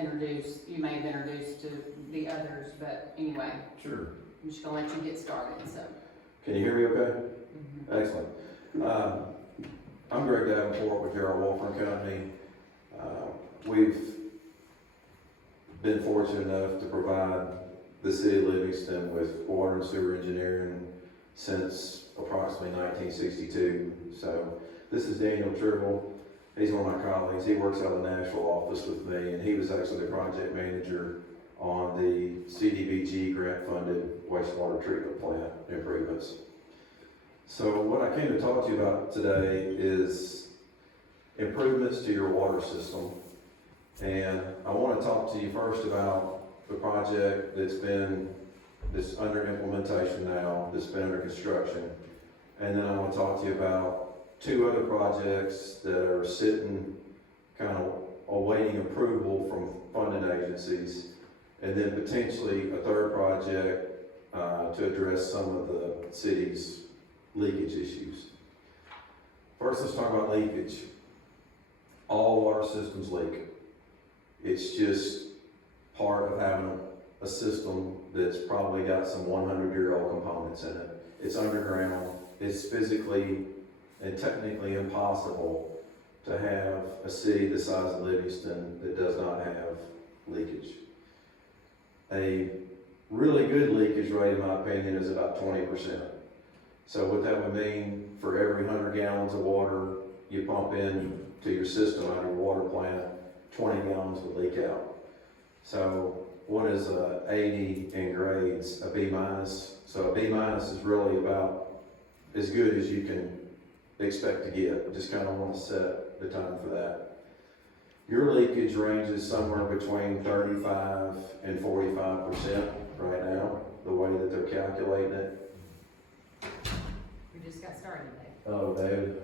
introduced, you may have introduced to the others, but anyway, Sure. I'm just gonna let you get started, so. Can you hear me okay? Excellent. I'm Greg Davenport with Gerald Wolfram Company. We've been fortunate enough to provide the city of Livingston with water and sewer engineering since approximately 1962. So this is Daniel Tribble. He's one of my colleagues. He works out of the Nashville office with me, and he was actually the project manager on the CDBG grant-funded wastewater treatment plant improvements. So what I came to talk to you about today is improvements to your water system. And I want to talk to you first about the project that's under implementation now, that's been under construction. And then I want to talk to you about two other projects that are sitting kind of awaiting approval from funding agencies. And then potentially a third project to address some of the city's leakage issues. First, let's talk about leakage. All water systems leak. It's just part of having a system that's probably got some 100-year-old components in it. It's underground. It's physically and technically impossible to have a city the size of Livingston that does not have leakage. A really good leakage rate, in my opinion, is about 20%. So what that would mean, for every 100 gallons of water you pump in to your system out of your water plant, 20 gallons would leak out. So what is a 80 in grades? A B minus. So a B minus is really about as good as you can expect to get. Just kind of want to set the time for that. Your leakage ranges somewhere between 35 and 45% right now, the way that they're calculating it. We just got started, Dave. Oh, David.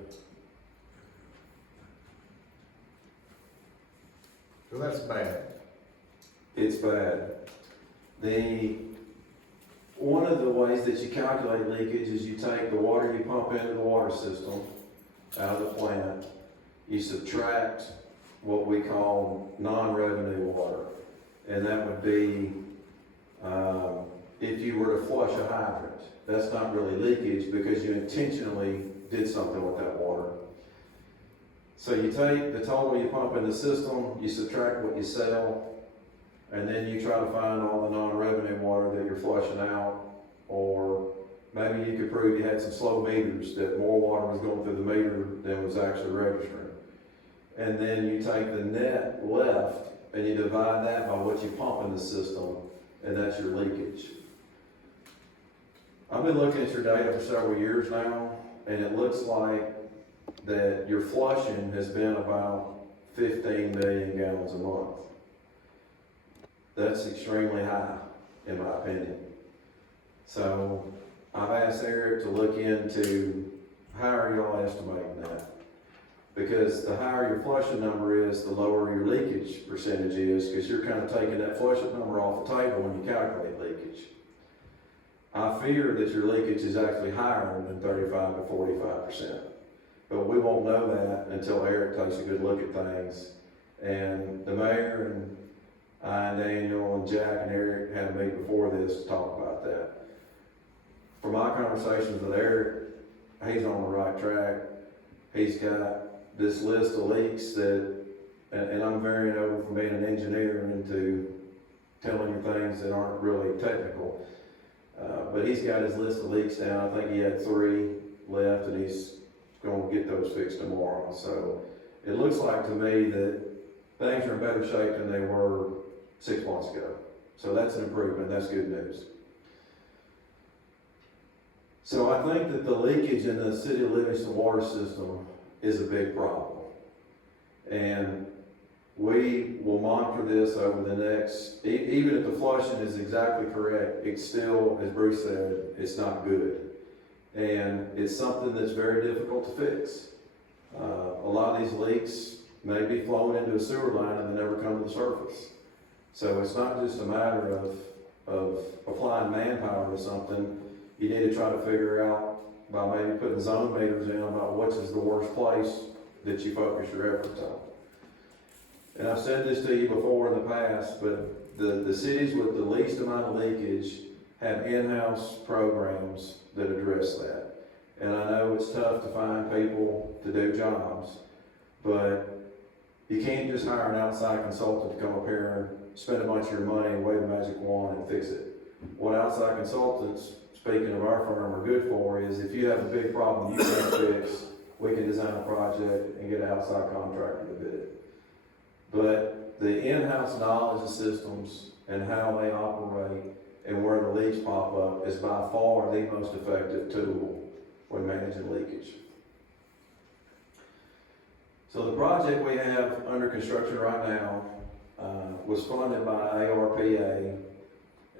So that's bad. It's bad. One of the ways that you calculate leakage is you take the water you pump into the water system out of the plant, you subtract what we call non-revenue water. And that would be, if you were to flush a hydrant, that's not really leakage because you intentionally did something with that water. So you take the total you pump in the system, you subtract what you sell, and then you try to find all the non-revenue water that you're flushing out, or maybe you could prove you had some slow meters, that more water was going through the meter than was actually registering. And then you take the net left and you divide that by what you pump in the system, and that's your leakage. I've been looking at your data for several years now, and it looks like that your flushing has been about 15 million gallons a month. That's extremely high, in my opinion. So I've asked Eric to look into how are y'all estimating that? Because the higher your flushing number is, the lower your leakage percentage is, because you're kind of taking that flushing number off the table when you calculate leakage. I fear that your leakage is actually higher than 35 to 45%. But we won't know that until Eric takes a good look at things. And the mayor and I and Daniel and Jack and Eric had a meeting before this to talk about that. From my conversations with Eric, he's on the right track. He's got this list of leaks that, and I'm varying over from being an engineer into telling you things that aren't really technical. But he's got his list of leaks down. I think he had 3 left, and he's going to get those fixed tomorrow. So it looks like to me that things are in better shape than they were 6 months ago. So that's an improvement. That's good news. So I think that the leakage in the city of Livingston water system is a big problem. And we will monitor this over the next, even if the flushing is exactly correct, it's still, as Bruce said, it's not good. And it's something that's very difficult to fix. A lot of these leaks may be flowing into a sewer line and they never come to the surface. So it's not just a matter of applying manpower to something. You need to try to figure out, by maybe putting zone meters in, about which is the worst place that you focus your efforts on. And I've said this to you before in the past, but the cities with the least amount of leakage have in-house programs that address that. And I know it's tough to find people to do jobs, but you can't just hire an outside consultant to come up here and spend a bunch of your money and wave a magic wand and fix it. What outside consultants, speaking of our firm, are good for is if you have a big problem you can't fix, we can design a project and get an outside contractor to bid it. But the in-house knowledge of systems and how they operate and where the leaks pop up is by far the most effective tool when managing leakage. So the project we have under construction right now was funded by ARPA,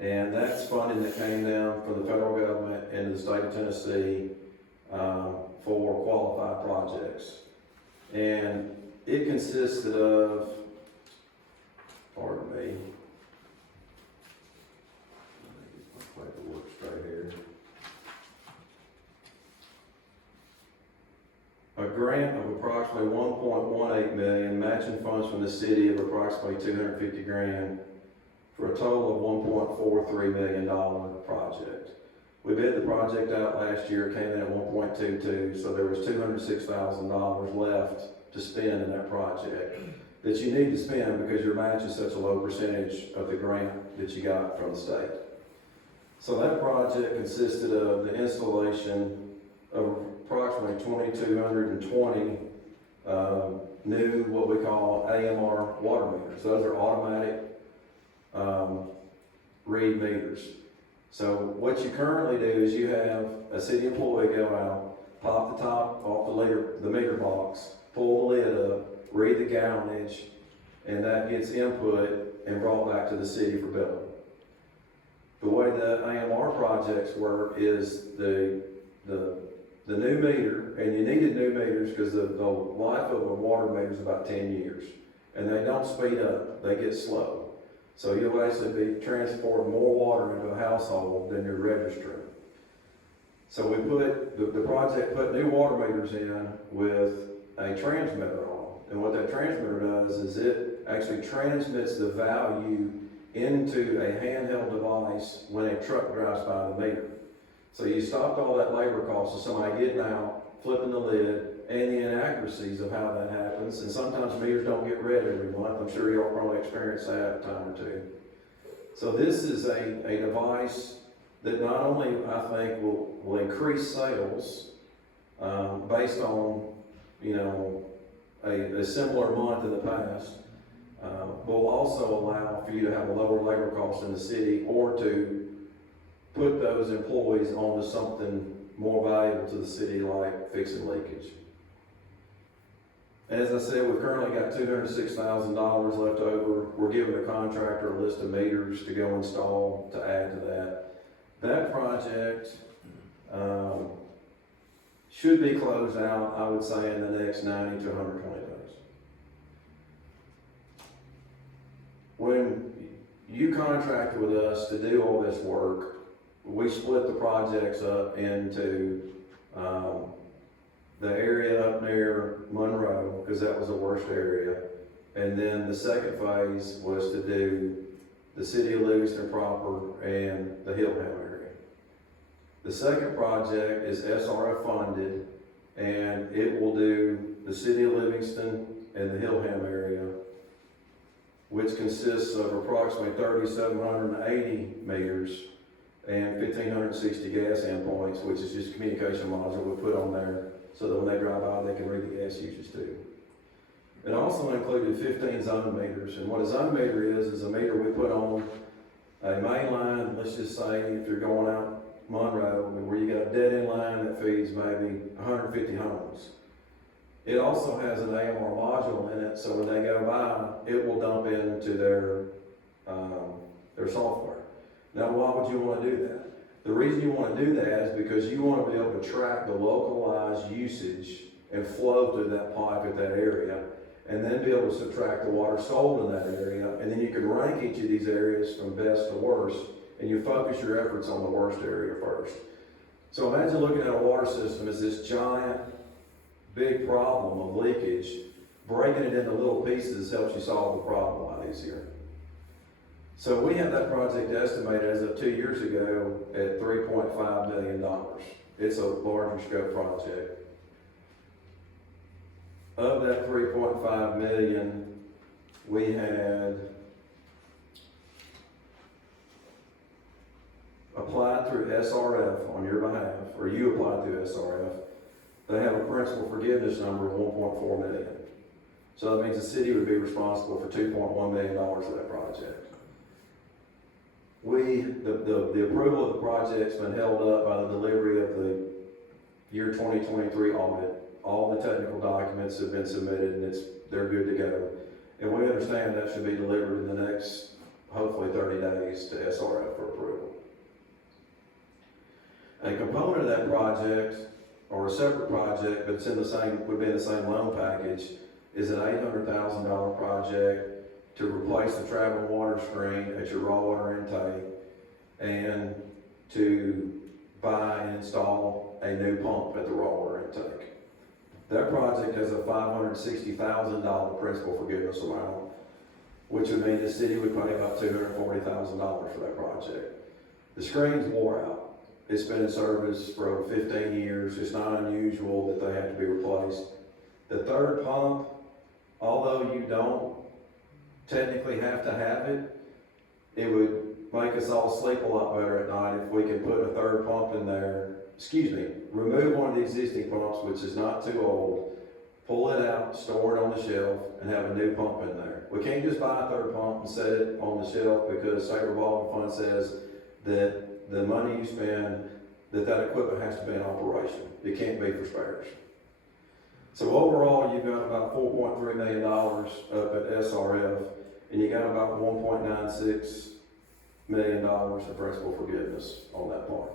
and that's funding that came down from the federal government and the state of Tennessee for qualified projects. And it consisted of, pardon me, let me get my paperwork straight here. A grant of approximately $1.18 million, matching funds from the city of approximately $250,000 for a total of $1.43 million project. We bid the project out last year, came in at 1.22, so there was $206,000 left to spend in that project that you need to spend because your match is such a low percentage of the grant that you got from the state. So that project consisted of the installation of approximately 2,220 new, what we call AMR water meters. Those are automatic read meters. So what you currently do is you have a city employee go out, pop the top off the meter box, pull the lid up, read the gallonage, and that gets input and brought back to the city for billing. The way the AMR projects work is the new meter, and you needed new meters because the life of a water meter is about 10 years, and they don't speed up, they get slow. So you'll actually be transporting more water into a household than you're registering. So we put, the project put new water meters in with a transmitter on. And what that transmitter does is it actually transmits the value into a handheld device when a truck drives by the meter. So you stopped all that labor cost of somebody getting out, flipping the lid, and the inaccuracies of how that happens. And sometimes meters don't get read every month. I'm sure you'll probably experience that a time or two. So this is a device that not only, I think, will increase sales based on, a similar month in the past, will also allow for you to have a lower labor cost in the city or to put those employees onto something more valuable to the city like fixing leakage. As I said, we've currently got $206,000 left over. We're giving the contractor a list of meters to go install to add to that. That project should be closed out, I would say, in the next 90 to 120 days. When you contract with us to do all this work, we split the projects up into the area up near Monroe, because that was the worst area. And then the second phase was to do the city of Livingston proper and the Hillham area. The second project is SRF funded, and it will do the city of Livingston and the Hillham area, which consists of approximately 3,780 meters and 1,560 gas endpoints, which is just a communication module we put on there so that when they drive by, they can read the gas usage too. It also included 15 zone meters, and what a zone meter is a meter we put on a main line. Let's just say if you're going out Monroe, where you got a dead end line that feeds maybe 150 homes. It also has an AMR module in it, so when they go by, it will dump into their software. Now, why would you want to do that? The reason you want to do that is because you want to be able to track the localized usage and flow through that pipe at that area, and then be able to subtract the water sold in that area, and then you can rank each of these areas from best to worst, and you focus your efforts on the worst area first. So imagine looking at a water system as this giant, big problem of leakage, breaking it into little pieces helps you solve the problem a lot easier. So we had that project estimated as of 2 years ago at $3.5 million. It's a larger scope project. Of that 3.5 million, we had applied through SRF on your behalf, or you applied through SRF. They have a principal forgiveness number of 1.4 million. So that means the city would be responsible for $2.1 million of that project. The approval of the project's been held up by the delivery of the year 2023 audit. All the technical documents have been submitted and they're good to go. And we understand that should be delivered in the next, hopefully 30 days to SRF for approval. A component of that project, or a separate project, but it's in the same, would be in the same loan package, is an $800,000 project to replace the travel water screen at your raw water intake and to buy and install a new pump at the raw water intake. That project has a $560,000 principal forgiveness amount, which would mean the city would pay about $240,000 for that project. The screen's wore out. It's been in service for over 15 years. It's not unusual that they have to be replaced. The third pump, although you don't technically have to have it, it would make us all sleep a lot better at night if we could put a third pump in there. Remove one of the existing pumps, which is not too old, pull it out, store it on the shelf, and have a new pump in there. We can't just buy a third pump and set it on the shelf because state revolving fund says that the money you spend, that equipment has to be in operation. It can't be for spares. So overall, you've got about $4.3 million up at SRF, and you got about $1.96 million of principal forgiveness on that part.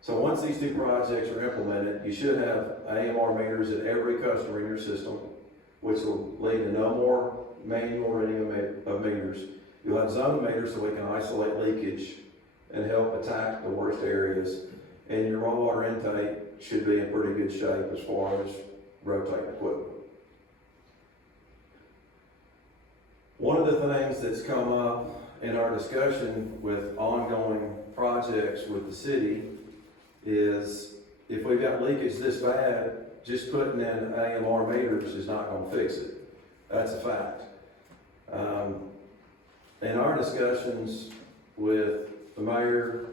So once these two projects are implemented, you should have AMR meters at every customer in your system, which will lead to no more manual reading of meters. You'll have zone meters so we can isolate leakage and help attack the worst areas. And your raw water intake should be in pretty good shape as far as rotating equipment. One of the things that's come up in our discussion with ongoing projects with the city is if we've got leakage this bad, just putting in AMR meters is not going to fix it. That's a fact. In our discussions with the mayor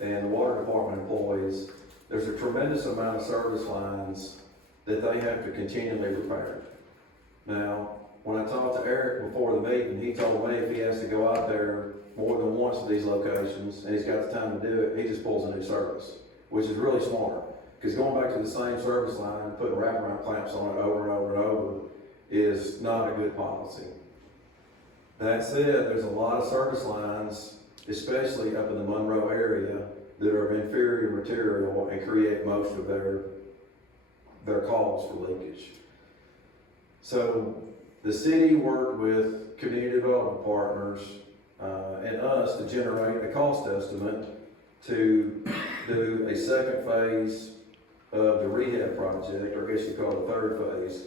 and the water department employees, there's a tremendous amount of service lines that they have to continually repair. Now, when I talked to Eric before the meeting, he told me if he has to go out there more than once to these locations and he's got the time to do it, he just pulls a new service, which is really smart. Because going back to the same service line and putting wraparound clamps on it over and over and over is not a good policy. That said, there's a lot of service lines, especially up in the Monroe area, that are of inferior material and create most of their calls for leakage. So the city worked with community development partners and us to generate a cost estimate to do a second phase of the rehab project, or I guess you call it the third phase,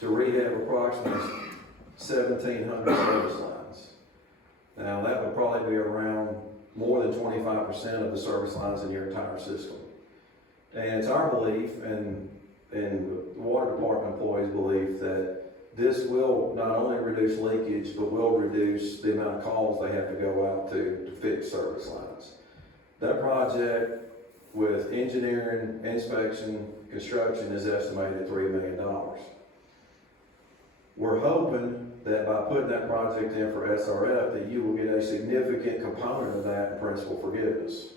to rehab approximately 1,700 service lines. Now that would probably be around more than 25% of the service lines in your entire system. And it's our belief, and the water department employees' belief, that this will not only reduce leakage, but will reduce the amount of calls they have to go out to fix service lines. That project, with engineering, inspection, construction, is estimated at $3 million. We're hoping that by putting that project in for SRF, that you will get a significant component of that in principal forgiveness,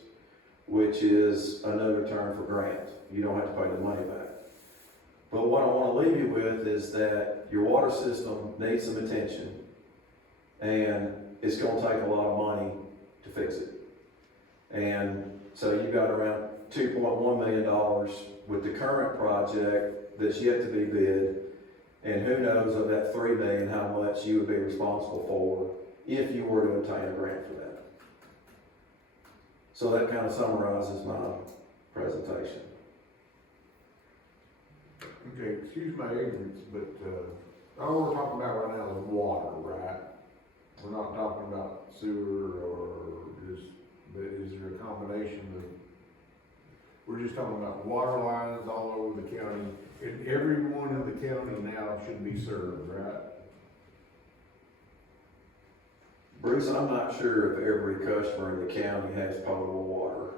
which is another term for grant. You don't have to pay the money back. But what I want to leave you with is that your water system needs some attention, and it's going to take a lot of money to fix it. And so you've got around $2.1 million with the current project that's yet to be bid, and who knows of that $3 million how much you would be responsible for if you were to obtain a grant for that. So that kind of summarizes my presentation. Okay, excuse my ignorance, but, all we're talking about right now is water, right? We're not talking about sewer or just, but is there a combination of, we're just talking about water lines all over the county, and everyone in the county now should be served, right? Bruce, I'm not sure if every customer in the county has potable water.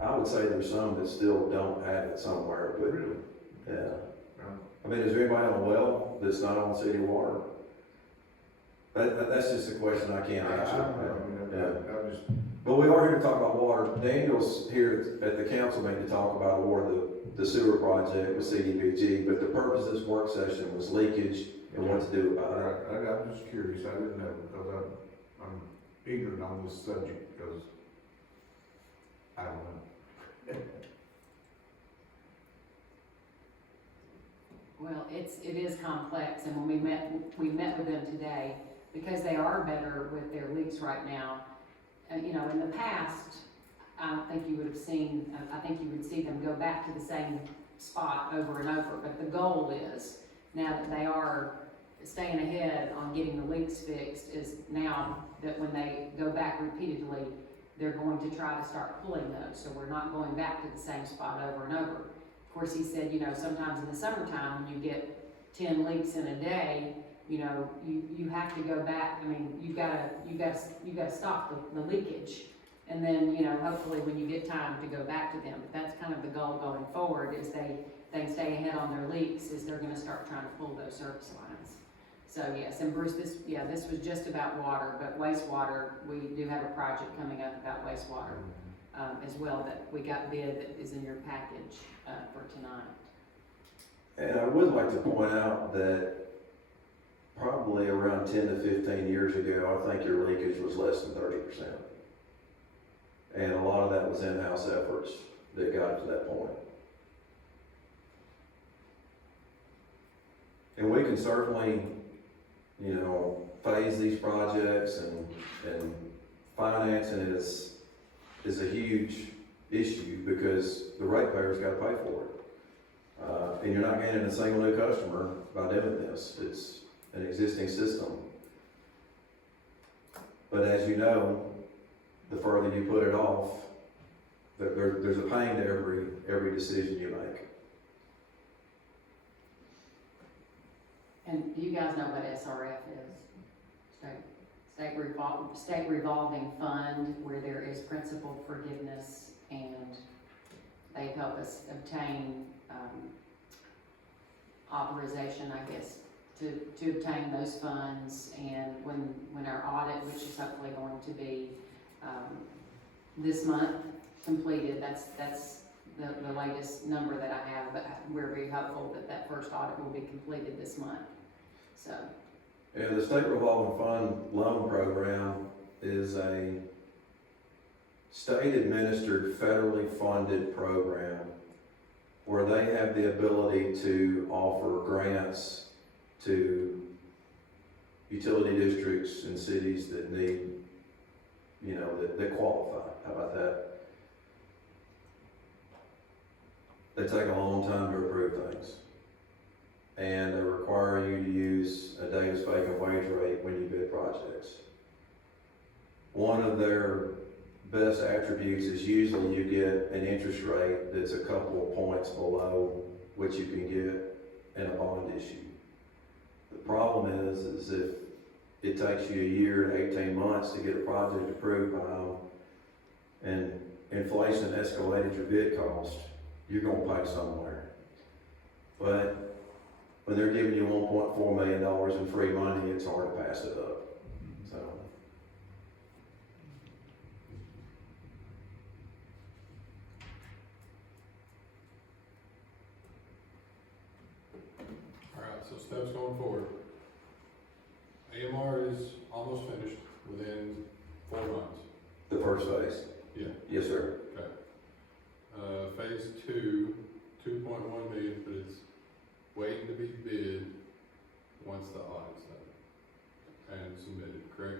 I would say there's some that still don't have it somewhere, but, Really? yeah. No. I mean, is there anybody on a well that's not on city water? That's just a question I can't I answer. don't know, I mean, Yeah. I just, But we are here to talk about water. Daniel's here at the council meeting to talk about the sewer project with CDBG, but the purpose of this work session was leakage and what to do all about right, it. I'm just curious, I didn't know, because I'm ignorant on this subject, because I don't know. Well, it is complex, and when we met with them today, because they are better with their leaks right now. You know, in the past, I don't think you would have seen, I think you would see them go back to the same spot over and over, but the goal is, now that they are staying ahead on getting the leaks fixed, is now that when they go back repeatedly, they're going to try to start pulling those, so we're not going back to the same spot over and over. Of course, he said, you know, sometimes in the summertime, when you get 10 leaks in a day, you know, you have to go back. I mean, you gotta stop the leakage, and then, you know, hopefully when you get time to go back to them. But that's kind of the goal going forward, is they stay ahead on their leaks, is they're gonna start trying to pull those service lines. So yes, and Bruce, this was just about water, but wastewater, we do have a project coming up about wastewater as well, that we got bid, that is in your package for tonight. And I would like to point out that probably around 10 to 15 years ago, I think your leakage was less than 30%. And a lot of that was in-house efforts that got it to that point. And we can certainly, you know, phase these projects, and financing it is a huge issue, because the ratepayers gotta pay for it. And you're not gaining a single new customer by doing this. It's an existing system. But as you know, the further you put it off, there's a pain to every decision you make. And do you guys know what SRF is? State revolving fund, where there is principal forgiveness, and they help us obtain authorization, I guess, to obtain those funds. And when our audit, which is hopefully going to be this month completed, that's the latest number that I have, but we're very hopeful that first audit will be completed this month. So. Yeah, the state revolving fund loan program is a state administered, federally funded program where they have the ability to offer grants to utility districts and cities that need, you know, that qualify. How about that? They take a long time to approve things. And they require you to use a Davis Bacon wage rate when you bid projects. One of their best attributes is usually you get an interest rate that's a couple of points below what you can get in a bond issue. The problem is if it takes you a year to 18 months to get a project approved by them, and inflation escalated your bid cost, you're gonna pay somewhere. But when they're giving you $1.4 million in free money, it's hard to pass it up. So. All right, so steps going forward. AMR is almost finished within 4 months. The first phase? Yeah. Yes, sir. Okay. Phase 2, 2.1 million, but it's waiting to be bid once the audit's done and submitted, correct?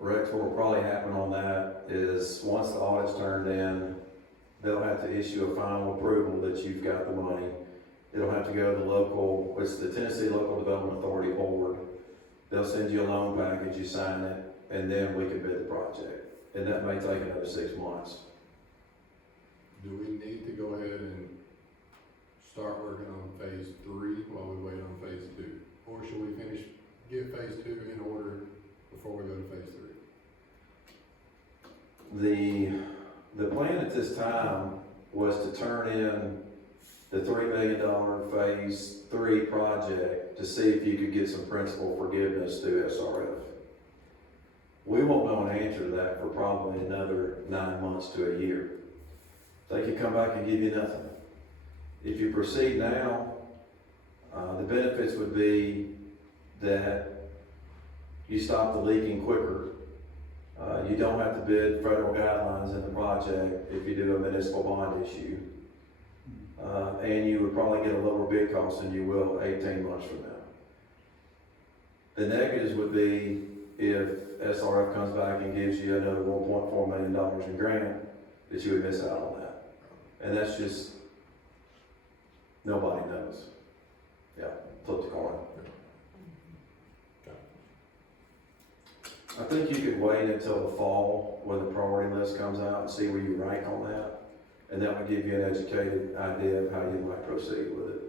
Rex, what will probably happen on that is once the audit's turned in, they'll have to issue a final approval that you've got the money. It'll have to go to the local, it's the Tennessee Local Development Authority Board. They'll send you a loan package, you sign it, and then we can bid the project. And that may take another 6 months. Do we need to go ahead and start working on phase 3 while we wait on phase 2? Or should we get phase 2 in order before we go to phase 3? The plan at this time was to turn in the $3 million phase 3 project to see if you could get some principal forgiveness through SRF. We won't know an answer to that for probably another 9 months to a year. They could come back and give you nothing. If you proceed now, the benefits would be that you stop the leaking quicker. You don't have to bid federal guidelines in the project if you do a municipal bond issue. And you would probably get a lower bid cost than you will 18 months from now. The negatives would be if SRF comes back and gives you another $1.4 million in grant, that you would miss out on that. And that's just, nobody knows. Yeah, flip the coin. I think you could wait until the fall when the priority list comes out and see where you rank on that. And that would give you an educated idea of how you might proceed with it.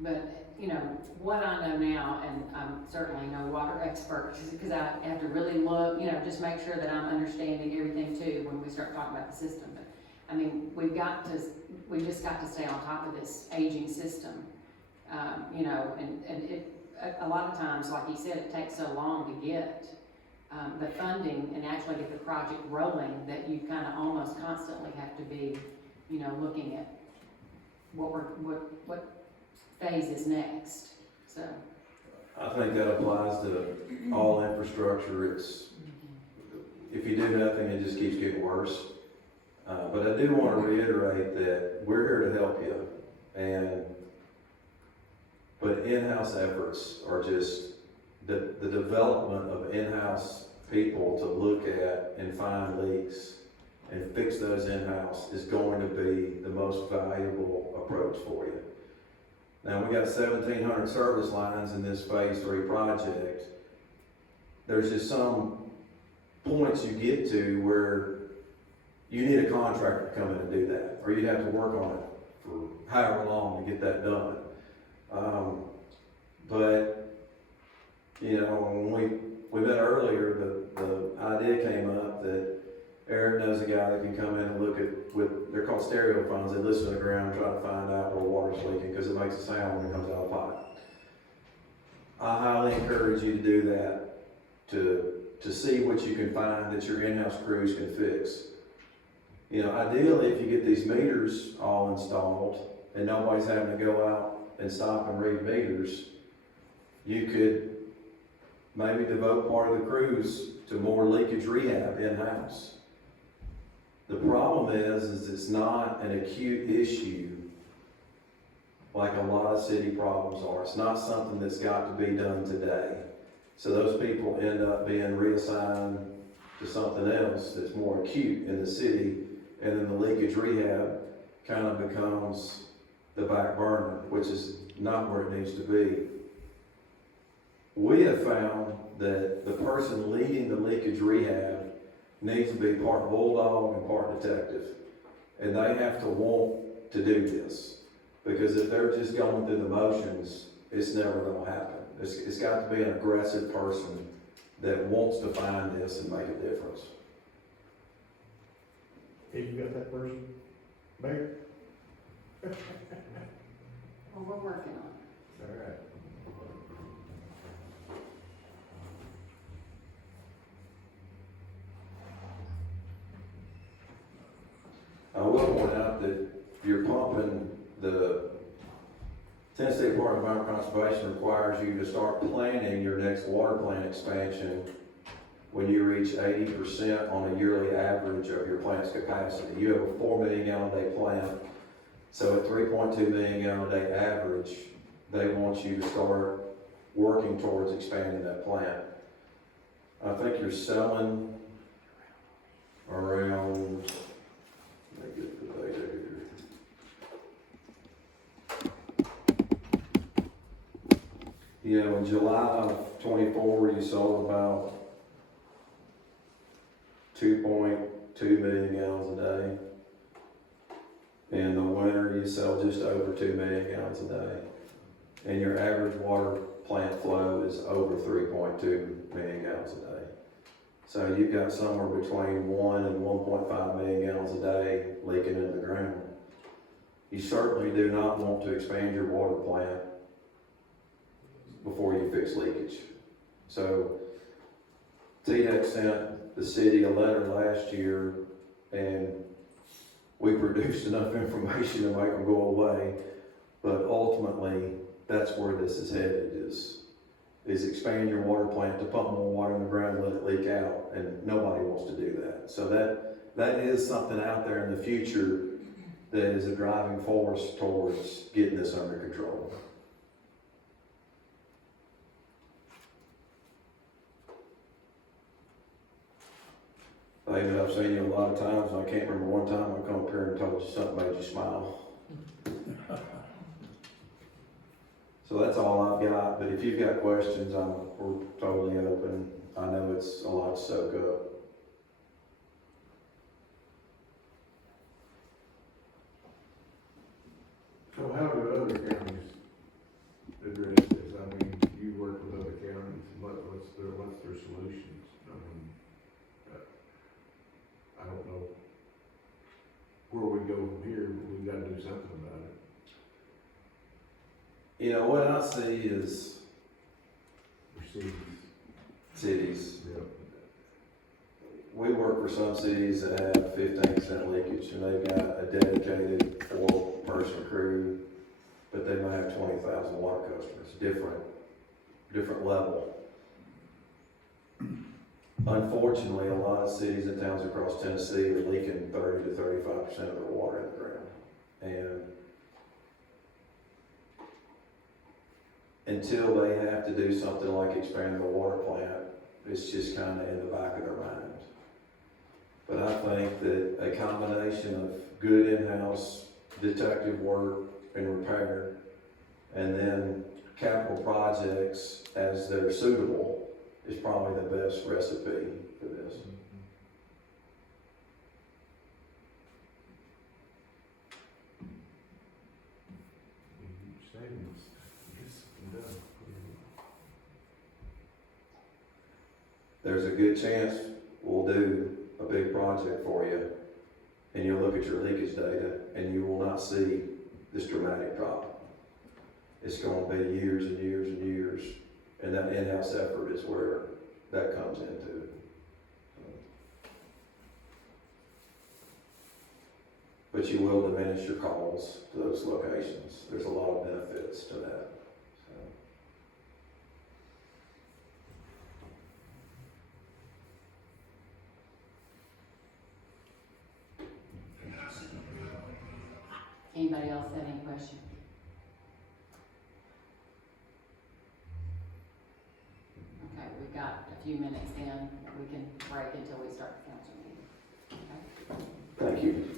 But, you know, what I know now, and I'm certainly no water expert, because I have to really look, you know, just make sure that I'm understanding everything too when we start talking about the system. But, I mean, we just got to stay on top of this aging system. You know, and it, a lot of times, like you said, it takes so long to get the funding and actually get the project rolling that you kind of almost constantly have to be, you know, looking at what phase is next. So I think that applies to all infrastructure. If you do nothing, it just keeps getting worse. But I do want to reiterate that we're here to help you. But in-house efforts are just the development of in-house people to look at and find leaks and fix those in-house is going to be the most valuable approach for you. Now, we got 1,700 service lines in this phase 3 project. There's just some points you get to where you need a contractor to come in and do that, or you'd have to work on it for however long to get that done. But, you know, when we met earlier, the idea came up that Eric knows a guy that can come in and look at, they're called stereo phones. They listen to the ground and try to find out where water's leaking because it makes a sound when it comes out of the pipe. I highly encourage you to do that, to see what you can find that your in-house crews can fix. You know, ideally, if you get these meters all installed and nobody's having to go out and stop and read meters, you could maybe devote part of the crews to more leakage rehab in-house. The problem is it's not an acute issue like a lot of city problems are. It's not something that's got to be done today. So those people end up being reassigned to something else that's more acute in the city, and then the leakage rehab kind of becomes the back burner, which is not where it needs to be. We have found that the person leading the leakage rehab needs to be part bulldog and part detective. And they have to want to do this. Because if they're just going through the motions, it's never going to happen. It's got to be an aggressive person that wants to find this and make a difference. Hey, you got that person, Mayor? well, we're working on it. All right. I will point out that you're pumping, the Tennessee Department of Environmental Conservation requires you to start planning your next water plant expansion when you reach 80% on a yearly average of your plant's capacity. You have a 4 million gallon a day plant, so at 3.2 million gallon a day average, they want you to start working towards expanding that plant. I think you're selling around, let me get the data here. Yeah, in July of 24, you sold about 2.2 million gallons a day. In the winter, you sell just over 2 million gallons a day. And your average water plant flow is over 3.2 million gallons a day. So you've got somewhere between 1 and 1.5 million gallons a day leaking in the ground. You certainly do not want to expand your water plant before you fix leakage. So TDEC sent the city a letter last year, and we produced enough information to make them go away, but ultimately, that's where this is headed, is expand your water plant to pump more water in the ground and let it leak out, and nobody wants to do that. So that is something out there in the future that is a driving force towards getting this under control. David, I've seen you a lot of times, and I can't remember one time I come up here and told you something made you smile. So that's all I've got, but if you've got questions, we're totally open. I know it's a lot to soak up. So how do other counties address this? I mean, you work with other counties, what's their solutions? I mean, I don't know where we go from here, but we've gotta do something about it. You know, what I see is Proceed. cities. Yeah. We work for some cities that have 15% leakage, and they've got a dedicated 4-person crew, but they might have 20,000 water customers, different level. Unfortunately, a lot of cities and towns across Tennessee are leaking 30 to 35% of their water in the ground. And until they have to do something like expand the water plant, it's just kind of in the back of their mind. But I think that a combination of good in-house detective work and repair, and then capital projects as they're suitable, is probably the best recipe for this. Savings, yes, and done. There's a good chance we'll do a big project for you, and you'll look at your leakage data, and you will not see this dramatic drop. It's going to be years and years and years, and that in-house effort is where that comes into. But you will diminish your calls to those locations. There's a lot of benefits to that. Anybody else have any questions? Okay, we've got a few minutes then, we can break until we start the council meeting. Okay? Thank you.